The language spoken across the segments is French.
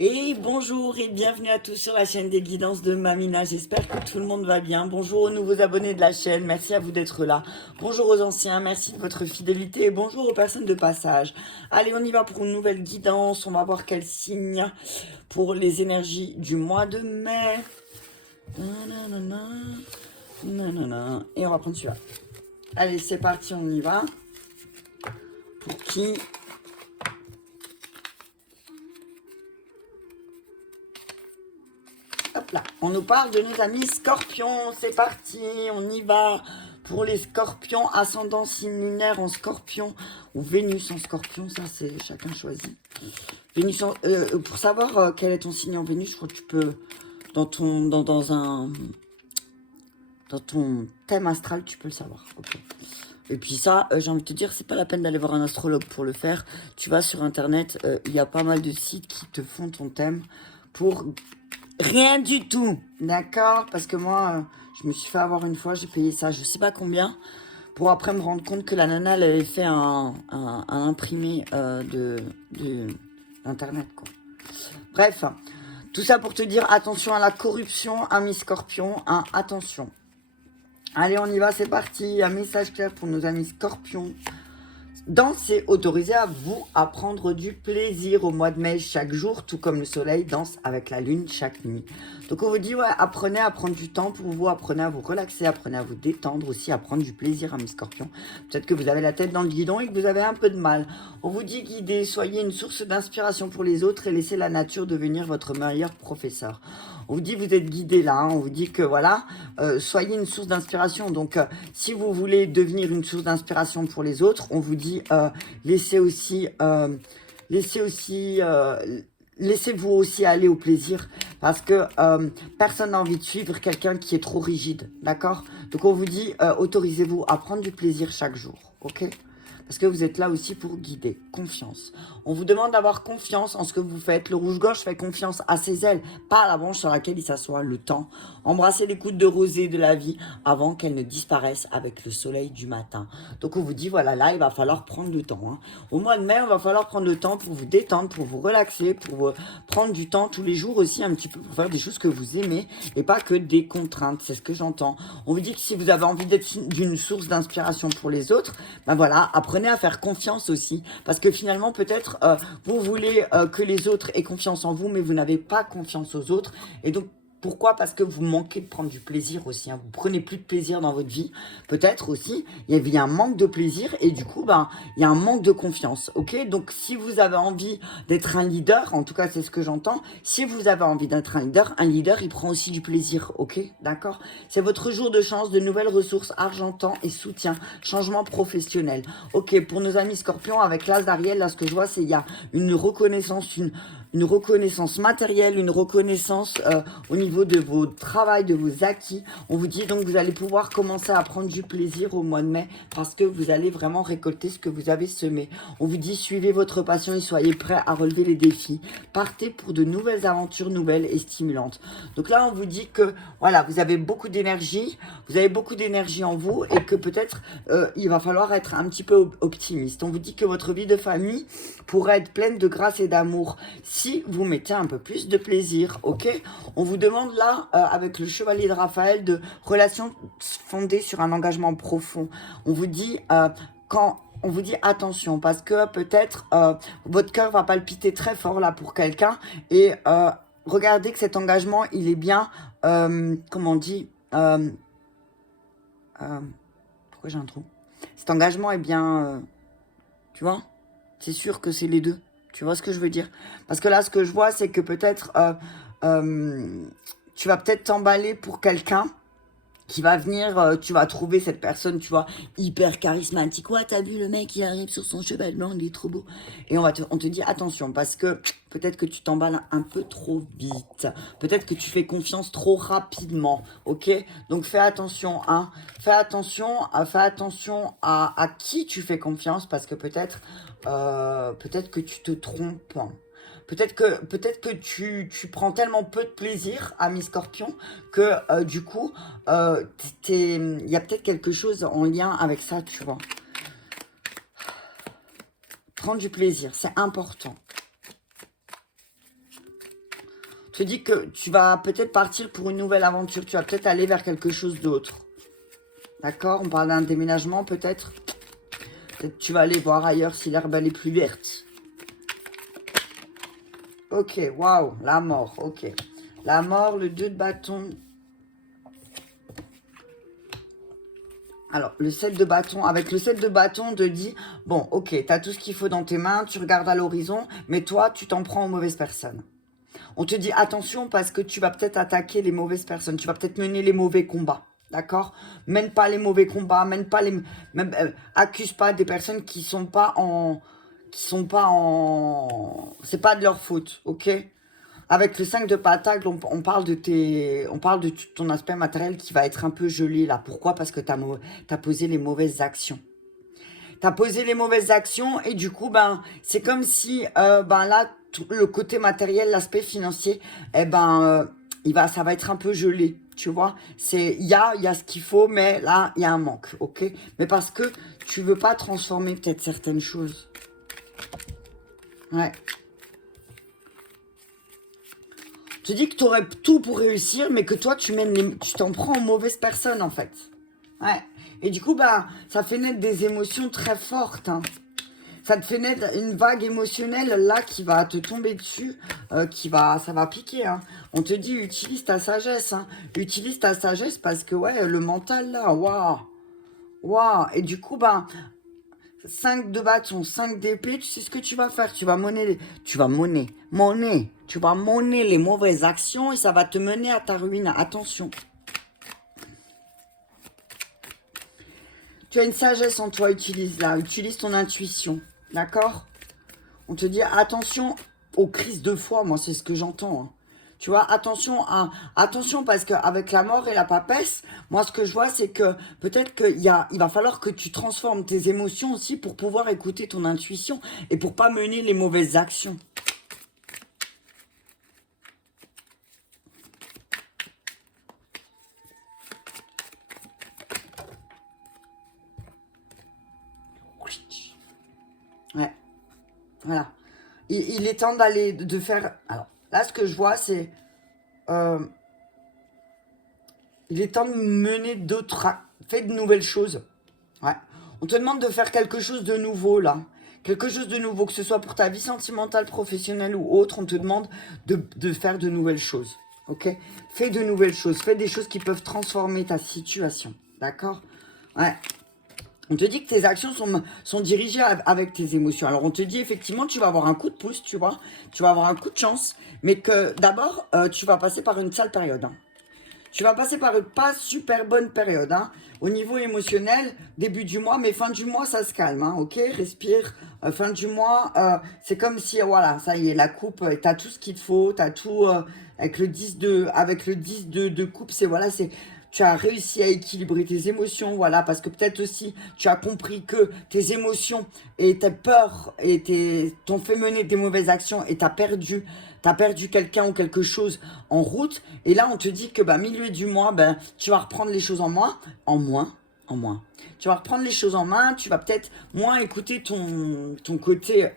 Et bonjour et bienvenue à tous sur la chaîne des guidances de Mamina. J'espère que tout le monde va bien. Bonjour aux nouveaux abonnés de la chaîne, merci à vous d'être là. Bonjour aux anciens, merci de votre fidélité et bonjour aux personnes de passage. Allez, on y va pour une nouvelle guidance. On va voir quel signe pour les énergies du mois de mai. Nanana, nanana. Et on va prendre celui-là. Allez, c'est parti, on y va. Pour qui? Hop là, on nous parle de nos amis scorpions, c'est parti, on y va. Pour les scorpions, ascendant signe lunaire en scorpion ou Vénus en scorpion, ça c'est chacun choisit. Vénus pour savoir quel est ton signe en Vénus, je crois que tu peux, dans ton thème astral, tu peux le savoir. Okay. Et puis ça, j'ai envie de te dire, c'est pas la peine d'aller voir un astrologue pour le faire. Tu vas sur internet, il y a pas mal de sites qui te font ton thème pour rien du tout, d'accord? Parce que moi, je me suis fait avoir une fois, j'ai payé ça, je sais pas combien, pour après me rendre compte que la nana, elle avait fait un imprimé d'internet, quoi. Bref, tout ça pour te dire, attention à la corruption, amis scorpions, hein, attention. Allez, on y va, c'est parti. Un message clair pour nos amis scorpions. Danser, autorisé à vous à prendre du plaisir au mois de mai chaque jour, tout comme le soleil danse avec la lune chaque nuit. Donc on vous dit, ouais, apprenez à prendre du temps pour vous, apprenez à vous relaxer, apprenez à vous détendre aussi, à prendre du plaisir, amis scorpions. Peut-être que vous avez la tête dans le guidon et que vous avez un peu de mal. On vous dit guidez, soyez une source d'inspiration pour les autres et laissez la nature devenir votre meilleur professeur. On vous dit vous êtes guidé là, hein, on vous dit que voilà, soyez une source d'inspiration. Donc si vous voulez devenir une source d'inspiration pour les autres, on vous dit laissez-vous aussi aller au plaisir parce que personne n'a envie de suivre quelqu'un qui est trop rigide, d'accord? Donc on vous dit autorisez-vous à prendre du plaisir chaque jour, ok? Parce que vous êtes là aussi pour guider. Confiance. On vous demande d'avoir confiance en ce que vous faites. Le rouge-gorge fait confiance à ses ailes, pas à la branche sur laquelle il s'assoit. Le temps. Embrassez les gouttes de rosée de la vie avant qu'elles ne disparaissent avec le soleil du matin. Donc on vous dit, voilà, là, il va falloir prendre le temps. Hein. Au mois de mai, il va falloir prendre le temps pour vous détendre, pour vous relaxer, pour prendre du temps tous les jours aussi un petit peu pour faire des choses que vous aimez et pas que des contraintes. C'est ce que j'entends. On vous dit que si vous avez envie d'être d'une source d'inspiration pour les autres, ben voilà, apprenez à faire confiance aussi. Parce que finalement, peut-être, vous voulez que les autres aient confiance en vous, mais vous n'avez pas confiance aux autres. Et donc, pourquoi? Parce que vous manquez de prendre du plaisir aussi. Hein. Vous prenez plus de plaisir dans votre vie. Peut-être aussi, il y a un manque de plaisir et du coup, ben, il y a un manque de confiance. Ok? Donc, si vous avez envie d'être un leader, en tout cas, c'est ce que j'entends. Si vous avez envie d'être un leader, il prend aussi du plaisir. Ok? D'accord? C'est votre jour de chance, de nouvelles ressources, argent, temps et soutien. Changement professionnel. Ok, pour nos amis scorpions, avec l'as d'Ariel, là, ce que je vois, c'est il y a une reconnaissance, une reconnaissance matérielle, une reconnaissance au niveau de vos travail, de vos acquis. On vous dit donc que vous allez pouvoir commencer à prendre du plaisir au mois de mai parce que vous allez vraiment récolter ce que vous avez semé. On vous dit suivez votre passion et soyez prêts à relever les défis. Partez pour de nouvelles aventures nouvelles et stimulantes. Donc là, on vous dit que voilà, vous avez beaucoup d'énergie en vous et que peut-être il va falloir être un petit peu optimiste. On vous dit que votre vie de famille pourrait être pleine de grâce et d'amour si vous mettez un peu plus de plaisir, ok? On vous demande là, avec le chevalier de Raphaël, de relations fondées sur un engagement profond. On vous dit, on vous dit attention, parce que peut-être votre cœur va palpiter très fort là pour quelqu'un, et regardez que cet engagement, il est bien, comment on dit, pourquoi j'ai un trou? Cet engagement est bien, tu vois? C'est sûr que c'est les deux. Tu vois ce que je veux dire? Parce que là, ce que je vois, c'est que peut-être tu vas peut-être t'emballer pour quelqu'un qui va venir, tu vas trouver cette personne, tu vois, hyper charismatique. Ouais, t'as vu le mec, il arrive sur son cheval blanc, il est trop beau. Et on te dit attention, parce que peut-être que tu t'emballes un peu trop vite. Peut-être que tu fais confiance trop rapidement, ok? Donc fais attention, hein. Fais attention à qui tu fais confiance, parce que peut-être que tu te trompes. Peut-être que tu prends tellement peu de plaisir, ami Scorpion, que du coup, il y a peut-être quelque chose en lien avec ça, tu vois. Prendre du plaisir, c'est important. te dis que tu vas peut-être partir pour une nouvelle aventure. Tu vas peut-être aller vers quelque chose d'autre. D'accord? On parle d'un déménagement peut-être. Peut-être tu vas aller voir ailleurs si l'herbe elle est plus verte. Ok, waouh, la mort, ok. La mort, le 2 de bâton. Alors, le 7 de bâton, avec le 7 de bâton, on te dit, bon, ok, tu as tout ce qu'il faut dans tes mains, tu regardes à l'horizon, mais toi, tu t'en prends aux mauvaises personnes. On te dit, attention, parce que tu vas peut-être attaquer les mauvaises personnes, tu vas peut-être mener les mauvais combats, d'accord? Mène pas les mauvais combats, mène pas les... Même, accuse pas des personnes qui sont pas en... C'est pas de leur faute, ok? Avec le 5 de pentacle, on parle de ton aspect matériel qui va être un peu gelé là. Pourquoi? Parce que tu as posé les mauvaises actions. Tu as posé les mauvaises actions et du coup, ben, c'est comme si là, le côté matériel, l'aspect financier, ça va être un peu gelé. Tu vois, il y a ce qu'il faut, mais là, il y a un manque, ok? Mais parce que tu veux pas transformer peut-être certaines choses. Ouais. Tu dis que tu aurais tout pour réussir, mais que toi, tu t'en prends aux mauvaises personnes, en fait. Ouais. Et du coup, ça fait naître des émotions très fortes. Hein. Ça te fait naître une vague émotionnelle, là, qui va te tomber dessus, ça va piquer. Hein. On te dit, utilise ta sagesse. Hein. Utilise ta sagesse parce que, ouais, le mental, là, waouh. Waouh. Et du coup, 5 de bâton, 5 d'épée, tu sais ce que tu vas faire. Tu vas monnaie les mauvaises actions et ça va te mener à ta ruine. Attention. Tu as une sagesse en toi, utilise-la. Utilise ton intuition. D'accord? On te dit attention aux crises de foi. Moi, c'est ce que j'entends. Hein. Tu vois, attention parce qu'avec la mort et la papesse, moi ce que je vois c'est que peut-être il va falloir que tu transformes tes émotions aussi pour pouvoir écouter ton intuition et pour pas mener les mauvaises actions. Ouais, voilà. Il est temps de faire... Alors, là ce que je vois c'est... il est temps de mener Fais de nouvelles choses. Ouais. On te demande de faire quelque chose de nouveau, là. Quelque chose de nouveau, que ce soit pour ta vie sentimentale, professionnelle ou autre, on te demande de faire de nouvelles choses. Ok? Fais de nouvelles choses. Fais des choses qui peuvent transformer ta situation. D'accord? Ouais. On te dit que tes actions sont dirigées avec tes émotions. Alors, on te dit effectivement, tu vas avoir un coup de pouce, tu vois. Tu vas avoir un coup de chance. Mais que d'abord, tu vas passer par une sale période. Hein. Tu vas passer par une pas super bonne période. Hein. Au niveau émotionnel, début du mois, mais fin du mois, ça se calme. Hein, ok, respire. Fin du mois, c'est comme si, voilà, ça y est, la coupe, tu as tout ce qu'il te faut. Tu as tout avec le 10 de coupe. Voilà, tu as réussi à équilibrer tes émotions. Voilà, parce que peut-être aussi, tu as compris que tes émotions et tes peurs t'ont fait mener des mauvaises actions et t'as perdu quelqu'un ou quelque chose en route, et là on te dit que milieu du mois, tu vas reprendre les choses en moins. Tu vas reprendre les choses en main, tu vas peut-être moins écouter ton côté,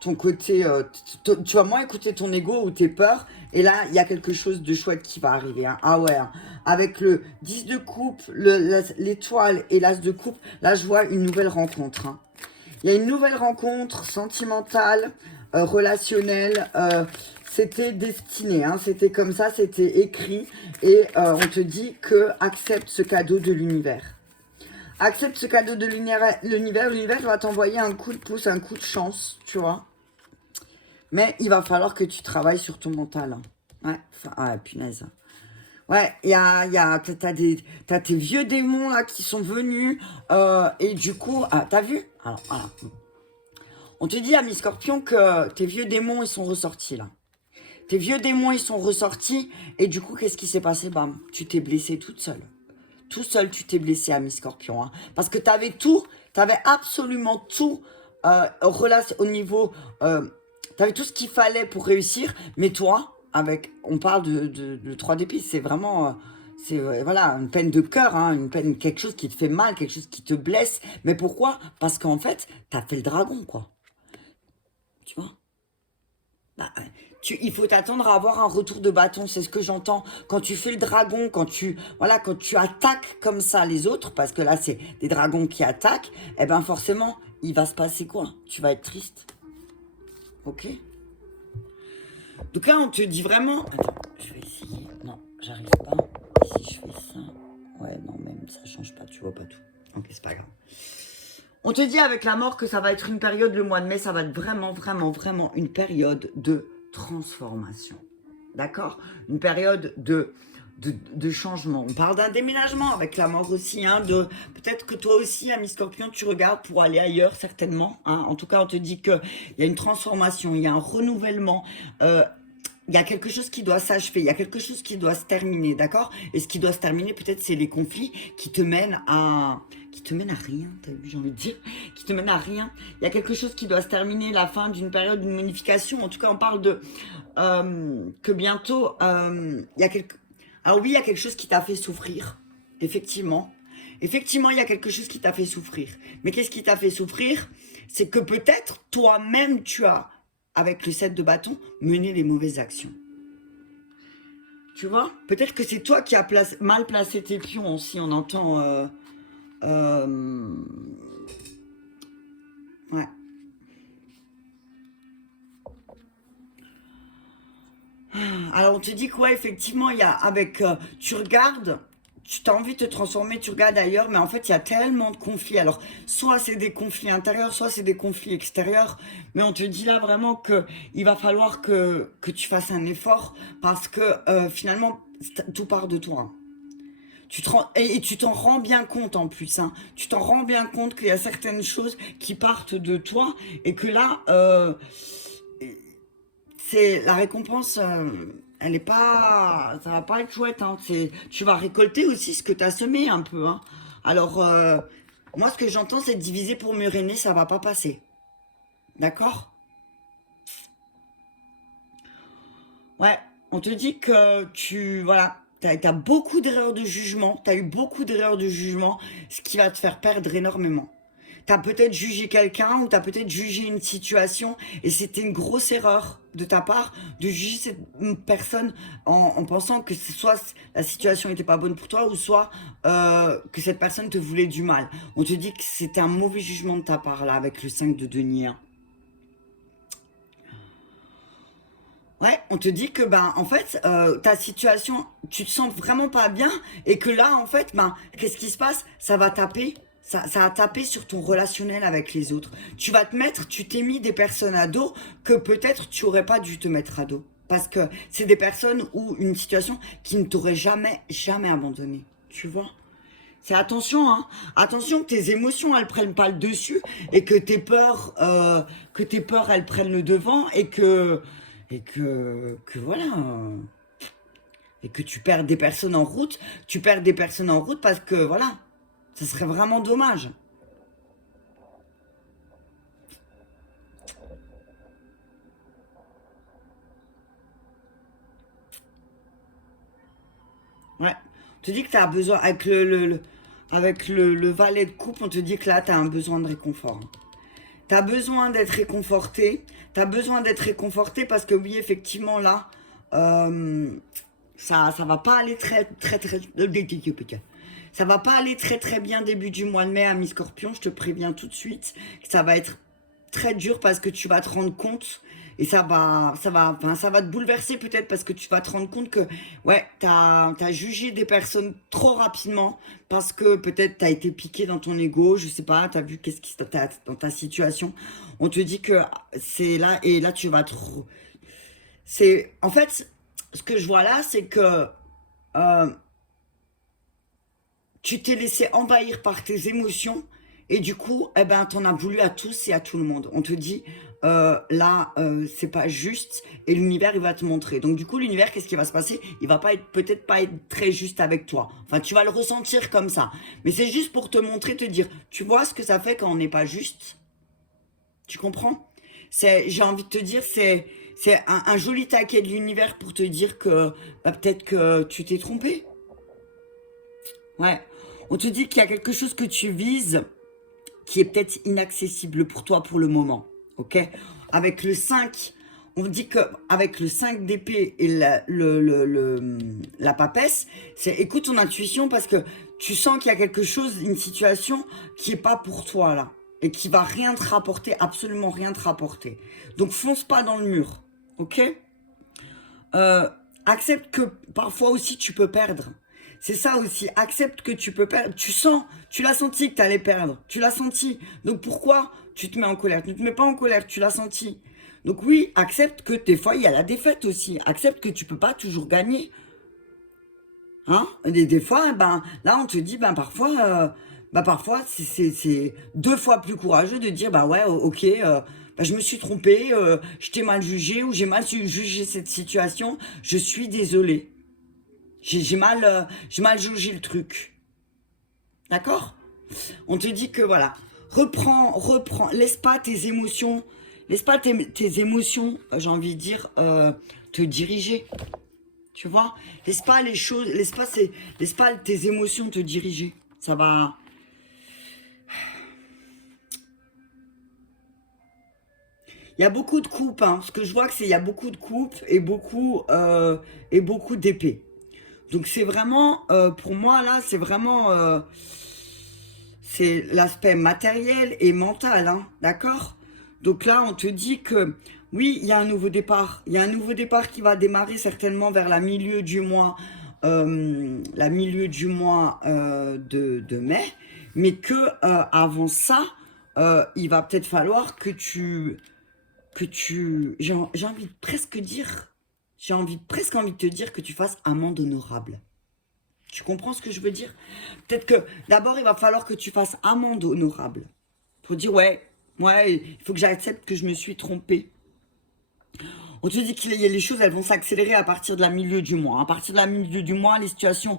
tu vas moins écouter ton ego ou tes peurs, et là il y a quelque chose de chouette qui va arriver. Hein. Ah ouais, hein. Avec le 10 de coupe, l'étoile et l'as de coupe, là je vois une nouvelle rencontre. Hein. Il y a une nouvelle rencontre sentimentale, relationnelle. C'était destiné, hein, c'était comme ça, c'était écrit. Et on te dit que accepte ce cadeau de l'univers. Accepte ce cadeau de l'univers. L'univers va t'envoyer un coup de pouce, un coup de chance, tu vois. Mais il va falloir que tu travailles sur ton mental. Hein. Ouais, punaise. Ouais, t'as tes vieux démons là qui sont venus et du coup, t'as vu? Alors, voilà. On te dit, ami Scorpion, que tes vieux démons, ils sont ressortis là. Tes vieux démons, ils sont ressortis et du coup, qu'est-ce qui s'est passé? Bam, tu t'es blessé toute seule. Tout seul, tu t'es blessé, ami Scorpion. Hein, parce que t'avais absolument tout au niveau... t'avais tout ce qu'il fallait pour réussir, mais toi, on parle de 3 d'épices, c'est vraiment... voilà, une peine de cœur, hein, quelque chose qui te fait mal, quelque chose qui te blesse. Mais pourquoi? Parce qu'en fait, t'as fait le dragon, quoi. Tu vois? il faut t'attendre à avoir un retour de bâton, c'est ce que j'entends. Quand tu fais le dragon, quand tu attaques comme ça les autres, parce que là, c'est des dragons qui attaquent, eh ben forcément, il va se passer quoi? Tu vas être triste. Ok? Donc là, on te dit vraiment... Attends, je vais essayer. Non, j'arrive pas. Et si je fais ça... Ouais, non, même ça change pas, tu vois pas tout. Ok, c'est pas grave. On te dit avec la mort que ça va être une période, le mois de mai, ça va être vraiment, vraiment, vraiment une période de transformation. D'accord? Une période de changement. On parle d'un déménagement avec la mort aussi. Hein, peut-être que toi aussi, ami Scorpion, tu regardes pour aller ailleurs, certainement. Hein. En tout cas, on te dit qu'il y a une transformation, il y a un renouvellement. Il y a quelque chose qui doit s'achever, il y a quelque chose qui doit se terminer, d'accord? Et ce qui doit se terminer, peut-être, c'est les conflits qui te mènent à... rien, t'as vu, j'ai envie de dire, qui te mènent à rien. Il y a quelque chose qui doit se terminer, la fin d'une période d'une modification. En tout cas, on parle de... que bientôt, il y a quelque... Alors oui, il y a quelque chose qui t'a fait souffrir, effectivement. Effectivement, il y a quelque chose qui t'a fait souffrir. Mais qu'est-ce qui t'a fait souffrir? C'est que peut-être, toi-même, tu as... avec le 7 de bâton, mener les mauvaises actions. Tu vois? Peut-être que c'est toi qui as mal placé tes pions aussi, on entend... ouais. Alors on te dit que ouais, effectivement, il y a avec... tu regardes... Tu as envie de te transformer, tu regardes ailleurs, mais en fait, il y a tellement de conflits. Alors, soit c'est des conflits intérieurs, soit c'est des conflits extérieurs. Mais on te dit là vraiment qu'il va falloir que tu fasses un effort parce que finalement, tout part de toi. Et tu t'en rends bien compte en plus. Hein. Tu t'en rends bien compte qu'il y a certaines choses qui partent de toi et que là, c'est la récompense... elle est pas, ça va pas être chouette, hein. Tu vas récolter aussi ce que tu as semé un peu, hein. Alors, moi, ce que j'entends, c'est diviser pour mieux régner, ça va pas passer. D'accord? Ouais, on te dit que voilà, t'as beaucoup d'erreurs de jugement, t'as eu beaucoup d'erreurs de jugement, ce qui va te faire perdre énormément. T'as peut-être jugé quelqu'un ou t'as peut-être jugé une situation et c'était une grosse erreur de ta part de juger cette personne en pensant que soit la situation n'était pas bonne pour toi ou soit que cette personne te voulait du mal. On te dit que c'était un mauvais jugement de ta part là avec le 5 de denier. Ouais, on te dit que en fait ta situation, tu te sens vraiment pas bien et que là en fait qu'est-ce qui se passe? Ça va taper. Ça a tapé sur ton relationnel avec les autres. Tu t'es mis des personnes à dos que peut-être tu aurais pas dû te mettre à dos. Parce que c'est des personnes ou une situation qui ne t'aurait jamais, jamais abandonné. Tu vois? C'est attention, hein. Attention que tes émotions, elles prennent pas le dessus et que tes peurs, elles prennent le devant que voilà. Et que tu perds des personnes en route. Tu perds des personnes en route parce que voilà. Ça serait vraiment dommage. Ouais. On te dit que tu as besoin, avec le valet de coupe, on te dit que là, tu as un besoin de réconfort. Tu as besoin d'être réconforté. Tu as besoin d'être réconforté parce que oui, effectivement, là, ça va pas aller très ça va pas aller très très bien début du mois de mai, ami Scorpion, je te préviens tout de suite. Ça va être très dur parce que tu vas te rendre compte et ça va te bouleverser peut-être parce que tu vas te rendre compte que ouais, t'as jugé des personnes trop rapidement parce que peut-être t'as été piqué dans ton ego, je sais pas, t'as vu qu'est-ce qui t'a dans ta situation. On te dit que c'est là et là tu vas trop. C'est en fait ce que je vois là, c'est que tu t'es laissé envahir par tes émotions et du coup, eh ben, t'en as voulu à tous et à tout le monde. On te dit, là, c'est pas juste et l'univers, il va te montrer. Donc du coup, l'univers, qu'est-ce qui va se passer? Il va pas être, peut-être pas être très juste avec toi. Enfin, tu vas le ressentir comme ça. Mais c'est juste pour te montrer, te dire, tu vois ce que ça fait quand on n'est pas juste? Tu comprends? J'ai envie de te dire, c'est un joli taquet de l'univers pour te dire que peut-être que tu t'es trompé. Ouais. On te dit qu'il y a quelque chose que tu vises qui est peut-être inaccessible pour toi pour le moment. Ok? Avec le 5, on dit qu'avec le 5 d'épée et la papesse, c'est écoute ton intuition parce que tu sens qu'il y a quelque chose, une situation qui est pas pour toi là. Et qui va rien te rapporter, absolument rien te rapporter. Donc fonce pas dans le mur, ok? Accepte que parfois aussi tu peux perdre. C'est ça aussi, accepte que tu peux perdre. Tu sens, tu l'as senti que tu allais perdre. Tu l'as senti. Donc pourquoi tu te mets en colère? Tu ne te mets pas en colère, tu l'as senti. Donc oui, accepte que des fois il y a la défaite aussi. Accepte que tu peux pas toujours gagner. Hein? Des fois, ben, là on te dit, parfois c'est 2 fois plus courageux de dire, bah ouais, ok, je me suis trompé, je t'ai mal jugé ou j'ai mal jugé cette situation, je suis désolé. J'ai mal jugé le truc. D'accord? On te dit que voilà, reprends, laisse pas tes émotions, j'ai envie de dire, te diriger. Tu vois? Laisse pas les choses, laisse pas tes émotions te diriger. Ça va. Il y a beaucoup de coupes, hein. Ce que je vois que c'est il y a beaucoup de coupes et beaucoup d'épées. Donc c'est vraiment, pour moi là, c'est l'aspect matériel et mental, hein, d'accord? Donc là, on te dit que oui, il y a un nouveau départ. Il y a un nouveau départ qui va démarrer certainement vers la milieu du mois de mai, mais que avant ça, il va peut-être falloir j'ai envie de presque dire, presque envie de te dire que tu fasses amende honorable. Tu comprends ce que je veux dire? Peut-être que d'abord, il va falloir que tu fasses amende honorable. Pour dire, ouais, il faut que j'accepte que je me suis trompée. On te dit que les choses, elles vont s'accélérer à partir de la milieu du mois. À partir de la milieu du mois, les situations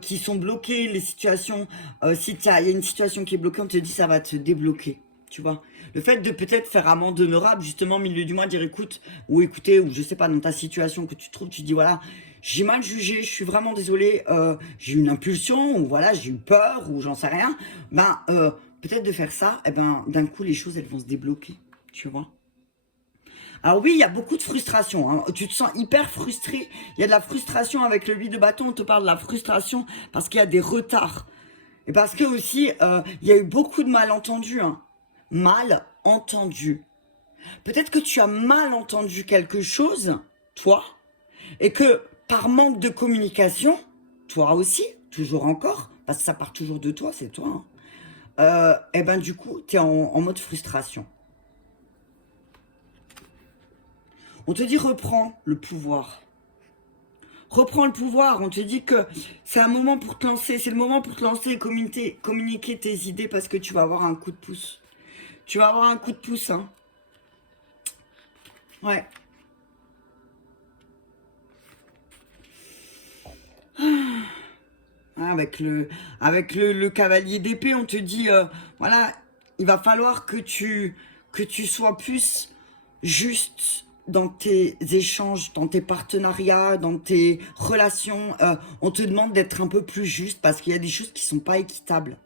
qui sont bloquées, les situations, si il y a une situation qui est bloquée, on te dit ça va te débloquer. Tu vois, le fait de peut-être faire amende honorable, justement, au milieu du mois, dire écoute, ou écoutez, ou je sais pas, dans ta situation que tu trouves, tu dis voilà, j'ai mal jugé, je suis vraiment désolé, j'ai eu une impulsion, ou voilà, j'ai eu peur, ou j'en sais rien. Peut-être de faire ça, et d'un coup, les choses, elles vont se débloquer, tu vois. Alors oui, il y a beaucoup de frustration, hein. Tu te sens hyper frustré. Il y a de la frustration avec le 8 de bâton. On te parle de la frustration parce qu'il y a des retards. Et parce que aussi, il y a eu beaucoup de malentendus. Hein. Mal entendu. Peut-être que tu as mal entendu quelque chose, toi, et que par manque de communication, toi aussi, toujours encore, parce que ça part toujours de toi, c'est toi, hein, du coup, tu es en mode frustration. On te dit reprends le pouvoir. Reprends le pouvoir. On te dit que c'est un moment pour te lancer. C'est le moment pour te lancer et communiquer tes idées parce que tu vas avoir un coup de pouce. Tu vas avoir un coup de pouce, hein. Ouais. Avec le cavalier d'épée, on te dit, voilà, il va falloir que tu sois plus juste dans tes échanges, dans tes partenariats, dans tes relations. On te demande d'être un peu plus juste parce qu'il y a des choses qui sont pas équitables.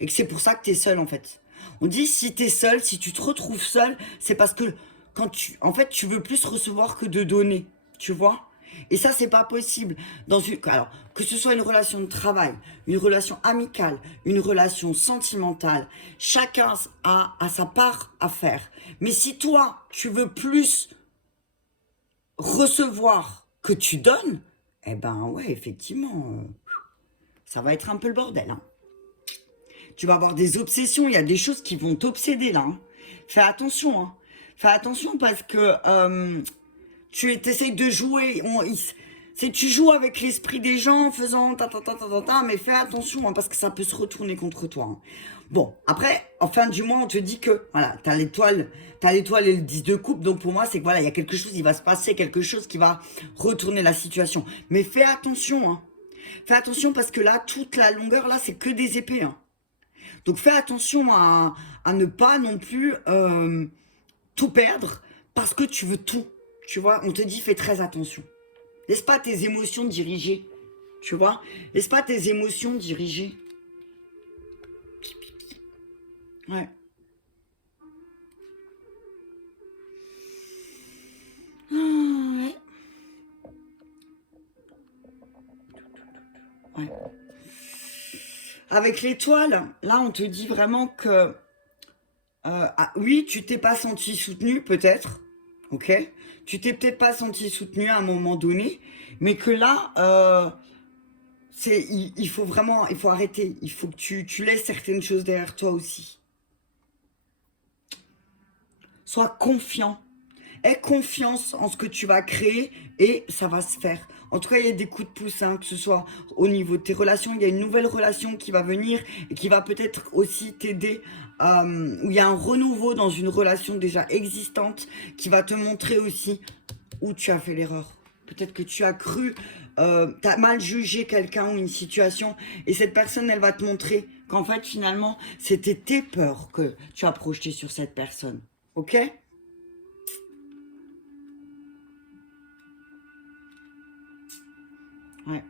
Et que c'est pour ça que tu es seul, en fait. On dit, si tu es seul, si tu te retrouves seul, c'est parce que en fait, tu veux plus recevoir que de donner. Tu vois? Et ça, c'est pas possible. Alors, que ce soit une relation de travail, une relation amicale, une relation sentimentale, chacun a sa part à faire. Mais si toi, tu veux plus recevoir que tu donnes, ouais, effectivement, ça va être un peu le bordel, hein. Tu vas avoir des obsessions, il y a des choses qui vont t'obséder là, hein. Fais attention, hein. Fais attention parce que tu essayes de jouer. Tu joues avec l'esprit des gens en faisant mais fais attention, hein, parce que ça peut se retourner contre toi, hein. Bon, après, en fin du mois, on te dit que voilà, t'as l'étoile et le 10 de coupe, donc pour moi, c'est que voilà, il y a quelque chose, il va se passer quelque chose qui va retourner la situation. Mais fais attention, hein. Fais attention parce que là, toute la longueur, là, c'est que des épées, hein. Donc fais attention à ne pas non plus tout perdre parce que tu veux tout. Tu vois, on te dit fais très attention. Laisse pas tes émotions diriger. Tu vois, laisse pas tes émotions diriger. Ouais. Ouais. Avec l'étoile, là, on te dit vraiment que... oui, tu t'es pas senti soutenu, peut-être. Ok? Tu t'es peut-être pas senti soutenu à un moment donné. Mais que là, il faut vraiment... Il faut arrêter. Il faut que tu laisses certaines choses derrière toi aussi. Sois confiant. Aie confiance en ce que tu vas créer et ça va se faire. En tout cas, il y a des coups de pouce, hein, que ce soit au niveau de tes relations. Il y a une nouvelle relation qui va venir et qui va peut-être aussi t'aider. Où il y a un renouveau dans une relation déjà existante qui va te montrer aussi où tu as fait l'erreur. Peut-être que tu as cru, tu as mal jugé quelqu'un ou une situation et cette personne, elle va te montrer qu'en fait, finalement, c'était tes peurs que tu as projetées sur cette personne. Ok ? Ouais.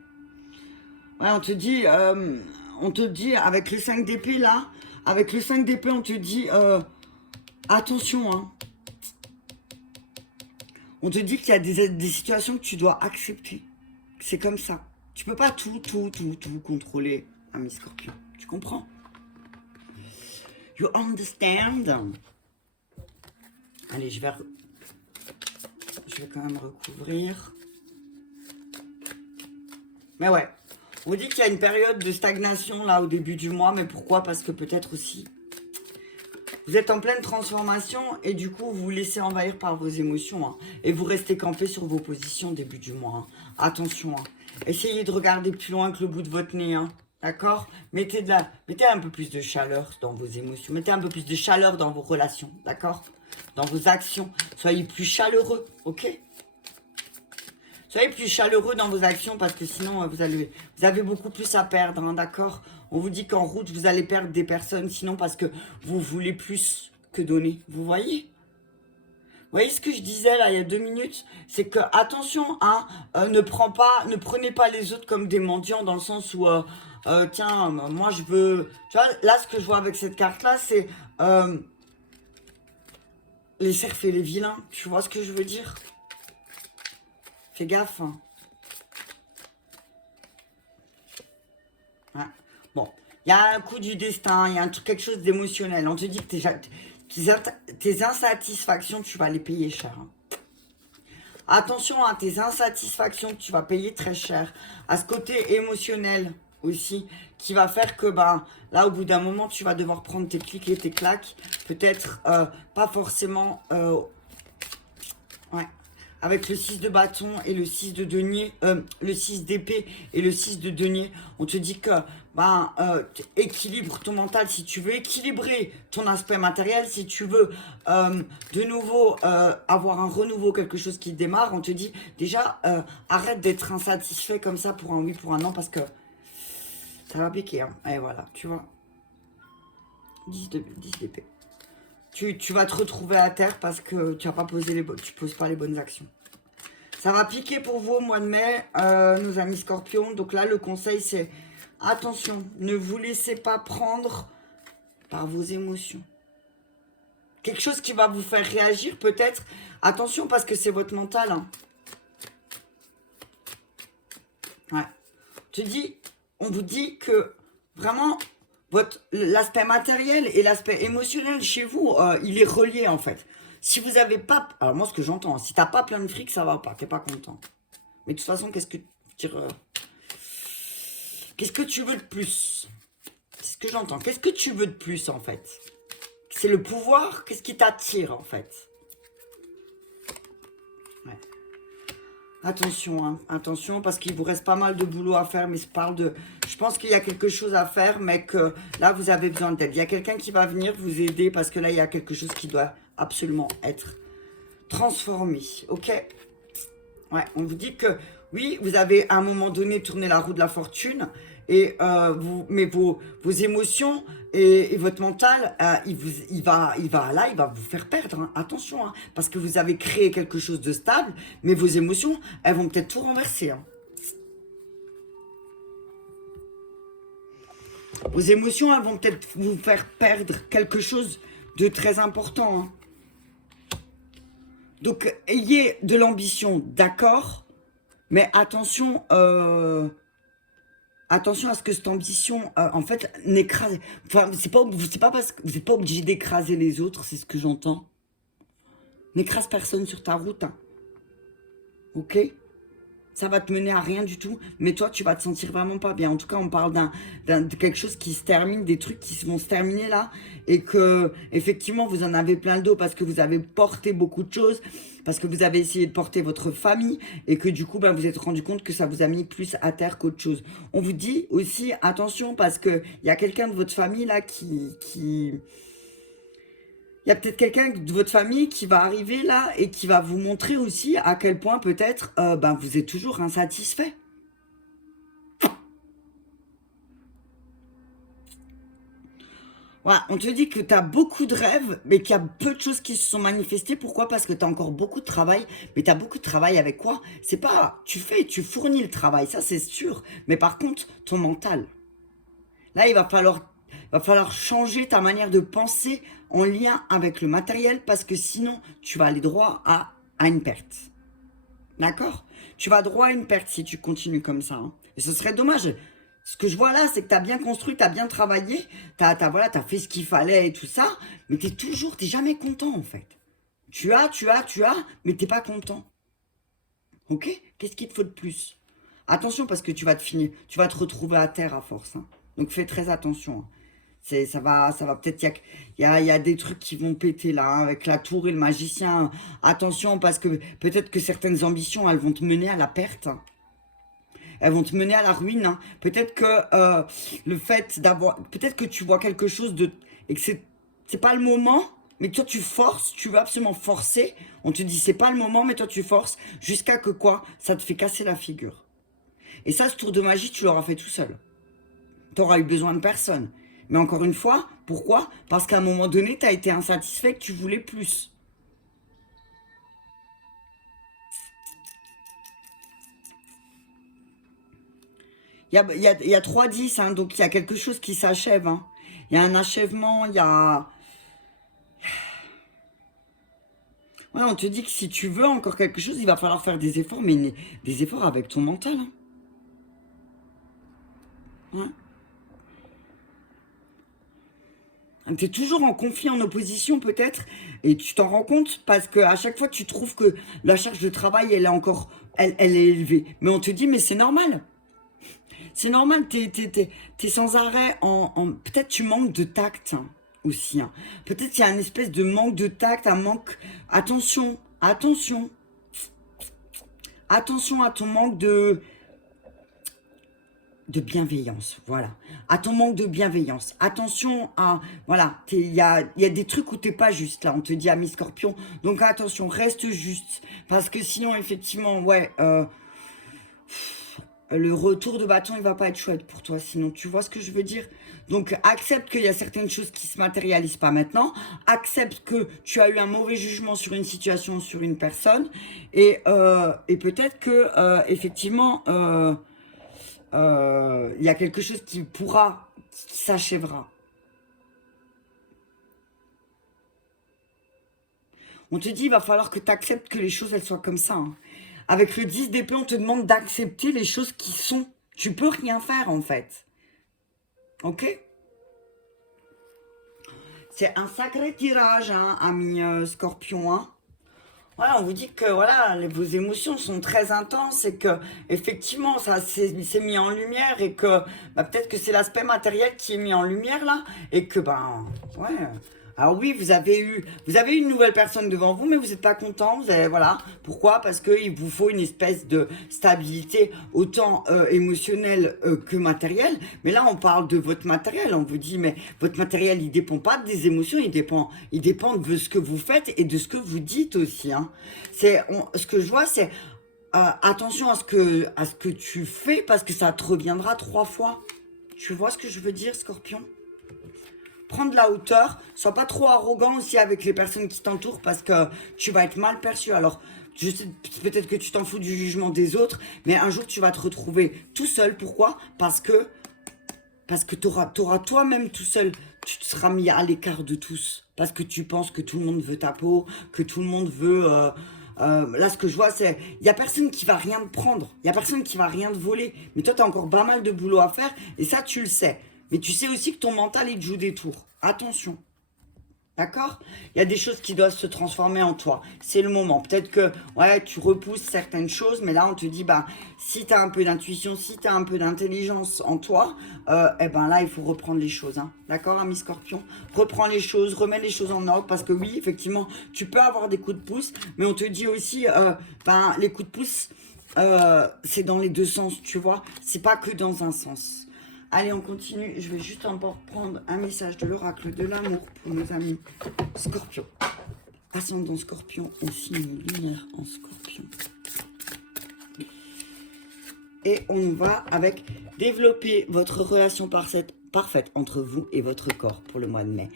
Ouais, on te dit avec le 5 d'épée là, avec le 5 d'épée, on te dit attention, hein. On te dit qu'il y a des situations que tu dois accepter. C'est comme ça. Tu peux pas tout contrôler, ami Scorpion. Tu comprends? You understand? Allez, je vais quand même recouvrir. Mais ouais. On dit qu'il y a une période de stagnation là au début du mois, mais pourquoi? Parce que peut-être aussi vous êtes en pleine transformation et du coup vous vous laissez envahir par vos émotions, hein, et vous restez campé sur vos positions au début du mois. Hein. Attention, hein. Essayez de regarder plus loin que le bout de votre nez, hein, d'accord? Mettez un peu plus de chaleur dans vos émotions, mettez un peu plus de chaleur dans vos relations, d'accord? Dans vos actions, soyez plus chaleureux, ok? Soyez plus chaleureux dans vos actions parce que sinon vous avez beaucoup plus à perdre, hein, d'accord? On vous dit qu'en route vous allez perdre des personnes sinon parce que vous voulez plus que donner. Vous voyez? Vous voyez ce que je disais là il y a 2 minutes? C'est que attention, hein, ne prenez pas les autres comme des mendiants dans le sens où tiens, moi je veux... Tu vois, là ce que je vois avec cette carte là c'est les cerfs et les vilains. Tu vois ce que je veux dire? Fais gaffe, hein. Ouais. Bon, il y a un coup du destin, il y a quelque chose d'émotionnel. On te dit que tes insatisfactions, tu vas les payer cher. Hein. Attention à tes insatisfactions, tu vas payer très cher. À ce côté émotionnel aussi, qui va faire que ben, là, au bout d'un moment, tu vas devoir prendre tes clics et tes claques. Peut-être pas forcément... ouais. Avec le 6 de bâton et le 6 de denier, le 6 d'épée et le 6 de denier, on te dit que ben, équilibre ton mental si tu veux équilibrer ton aspect matériel, si tu veux de nouveau avoir un renouveau, quelque chose qui démarre, on te dit déjà arrête d'être insatisfait comme ça pour un oui, pour un non, parce que ça va piquer. Hein. Et voilà, tu vois. 10 d'épée. Tu vas te retrouver à terre parce que tu poses pas les bonnes actions. Ça va piquer pour vous au mois de mai, nos amis scorpions. Donc là, le conseil, c'est attention, ne vous laissez pas prendre par vos émotions. Quelque chose qui va vous faire réagir peut-être. Attention parce que c'est votre mental. Hein. Ouais. On vous dit que vraiment... L'aspect matériel et l'aspect émotionnel chez vous, il est relié en fait. Si vous avez pas... Alors moi ce que j'entends, hein, si t'as pas plein de fric, ça va pas, t'es pas content. Mais de toute façon, qu'est-ce que tu veux de plus? C'est ce que j'entends. Qu'est-ce que tu veux de plus en fait? C'est le pouvoir? Qu'est-ce qui t'attire en fait? Ouais. Attention, hein, attention, parce qu'il vous reste pas mal de boulot à faire, mais je pense qu'il y a quelque chose à faire, mais que là, vous avez besoin d'aide. Il y a quelqu'un qui va venir vous aider, parce que là, il y a quelque chose qui doit absolument être transformé, ok? Ouais, on vous dit que, oui, vous avez à un moment donné tourné la roue de la fortune, et mais vos émotions et votre mental, il va vous faire perdre. Hein. Attention, hein, parce que vous avez créé quelque chose de stable, mais vos émotions, elles vont peut-être tout renverser. Hein. Vos émotions, elles vont peut-être vous faire perdre quelque chose de très important. Hein. Donc, ayez de l'ambition, d'accord, mais attention... Attention à ce que cette ambition, en fait, n'écrase... Enfin, c'est pas parce que vous n'êtes pas obligé d'écraser les autres, c'est ce que j'entends. N'écrase personne sur ta route, hein. Ok? Ça va te mener à rien du tout, mais toi, tu vas te sentir vraiment pas bien. En tout cas, on parle de quelque chose qui se termine, des trucs qui vont se terminer là, et que, effectivement, vous en avez plein le dos parce que vous avez porté beaucoup de choses, parce que vous avez essayé de porter votre famille, et que du coup, ben, vous êtes rendu compte que ça vous a mis plus à terre qu'autre chose. On vous dit aussi, attention, parce que il y a quelqu'un de votre famille là il y a peut-être quelqu'un de votre famille qui va arriver là et qui va vous montrer aussi à quel point peut-être ben, vous êtes toujours insatisfait. Voilà, on te dit que tu as beaucoup de rêves, mais qu'il y a peu de choses qui se sont manifestées. Pourquoi? Parce que tu as encore beaucoup de travail. Mais tu as beaucoup de travail avec quoi? C'est pas... tu fournis le travail, ça c'est sûr. Mais par contre, ton mental. Là, il va falloir changer ta manière de penser en lien avec le matériel parce que sinon, tu vas aller droit à une perte. D'accord? Tu vas droit à une perte si tu continues comme ça, hein. Et ce serait dommage. Ce que je vois là, c'est que tu as bien construit, tu as bien travaillé, voilà, t'as fait ce qu'il fallait et tout ça, mais t'es jamais content en fait. Tu as, mais t'es pas content. Ok? Qu'est-ce qu'il te faut de plus? Attention parce que tu vas te retrouver à terre à force, hein. Donc fais très attention, hein. Ça va peut-être, il y a des trucs qui vont péter là, hein, avec la tour et le magicien. Attention parce que peut-être que certaines ambitions, elles vont te mener à la perte, hein. Elles vont te mener à la ruine, hein. Peut-être que le fait d'avoir, peut-être que tu vois quelque chose de, et que c'est pas le moment, mais toi tu forces, tu veux absolument forcer. On te dit c'est pas le moment, mais toi tu forces jusqu'à que quoi, ça te fait casser la figure. Et ça, ce tour de magie, tu l'auras fait tout seul. Tu auras eu besoin de personne. Mais encore une fois, pourquoi? Parce qu'à un moment donné, tu as été insatisfait, que tu voulais plus. Il y a 3-10, hein, donc il y a quelque chose qui s'achève, hein. Il y a un achèvement, il y a... Ouais, on te dit que si tu veux encore quelque chose, il va falloir faire des efforts, mais des efforts avec ton mental, hein. Ouais. Tu es toujours en conflit, en opposition peut-être, et tu t'en rends compte parce que à chaque fois tu trouves que la charge de travail, elle est encore, elle est élevée. Mais on te dit, mais c'est normal. C'est normal, t'es sans arrêt peut-être tu manques de tact, hein, aussi, hein. Peut-être qu'il y a une espèce de manque de tact, un manque... Attention, attention. Attention à ton manque de bienveillance, voilà. À ton manque de bienveillance. Attention à... Voilà, il y a des trucs où t'es pas juste, là. On te dit, ami Scorpion. Donc attention, reste juste. Parce que sinon, effectivement, ouais... le retour de bâton, il va pas être chouette pour toi, sinon, tu vois ce que je veux dire? Donc, accepte qu'il y a certaines choses qui se matérialisent pas maintenant. Accepte que tu as eu un mauvais jugement sur une situation, sur une personne. Et peut-être que, effectivement, il y a quelque chose qui s'achèvera. On te dit, il va falloir que tu acceptes que les choses, elles soient comme ça, hein. Avec le 10 d'épée, on te demande d'accepter les choses qui sont. Tu peux rien faire, en fait. Ok? C'est un sacré tirage, hein, ami Scorpion, hein. Ouais, on vous dit que voilà, vos émotions sont très intenses et que effectivement ça s'est mis en lumière et que bah, peut-être que c'est l'aspect matériel qui est mis en lumière là et que ben ouais. Alors oui, vous avez eu une nouvelle personne devant vous, mais vous n'êtes pas content. Vous avez, voilà. Pourquoi? Parce qu'il vous faut une espèce de stabilité autant émotionnelle que matérielle. Mais là, on parle de votre matériel. On vous dit, mais votre matériel, il dépend pas des émotions, il dépend de ce que vous faites et de ce que vous dites aussi, hein. Ce que je vois, c'est attention à ce que tu fais parce que ça te reviendra 3 fois. Tu vois ce que je veux dire, Scorpion? Prends de la hauteur, sois pas trop arrogant aussi avec les personnes qui t'entourent parce que tu vas être mal perçu. Alors, je sais, peut-être que tu t'en fous du jugement des autres, mais un jour tu vas te retrouver tout seul. Pourquoi? Parce que t'auras toi-même tout seul, tu te seras mis à l'écart de tous. Parce que tu penses que tout le monde veut ta peau, que tout le monde veut Là, ce que je vois, c'est... Il n'y a personne qui va rien te prendre. Il n'y a personne qui va rien te voler. Mais toi, tu as encore pas mal de boulot à faire. Et ça, tu le sais. Mais tu sais aussi que ton mental, il te joue des tours. Attention. D'accord? Il y a des choses qui doivent se transformer en toi. C'est le moment. Peut-être que ouais, tu repousses certaines choses, mais là, on te dit, bah, si tu as un peu d'intuition, si tu as un peu d'intelligence en toi, eh ben là, il faut reprendre les choses. Hein. D'accord, ami Scorpion? Reprends les choses, remets les choses en ordre, parce que oui, effectivement, tu peux avoir des coups de pouce, mais on te dit aussi, ben, les coups de pouce, c'est dans les deux sens, tu vois? C'est pas que dans un sens. Allez, on continue. Je vais juste encore prendre un message de l'oracle de l'amour pour nos amis Scorpion. Ascendant Scorpion et signe lunaire en Scorpion. Et on va avec développer votre relation parfaite entre vous et votre corps pour le mois de mai.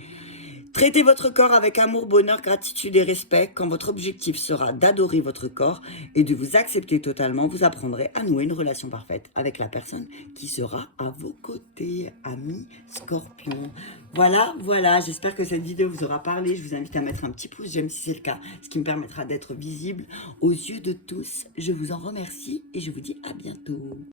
Traitez votre corps avec amour, bonheur, gratitude et respect. Quand votre objectif sera d'adorer votre corps et de vous accepter totalement, vous apprendrez à nouer une relation parfaite avec la personne qui sera à vos côtés, amis Scorpion. Voilà, j'espère que cette vidéo vous aura parlé. Je vous invite à mettre un petit pouce j'aime si c'est le cas, ce qui me permettra d'être visible aux yeux de tous. Je vous en remercie et je vous dis à bientôt.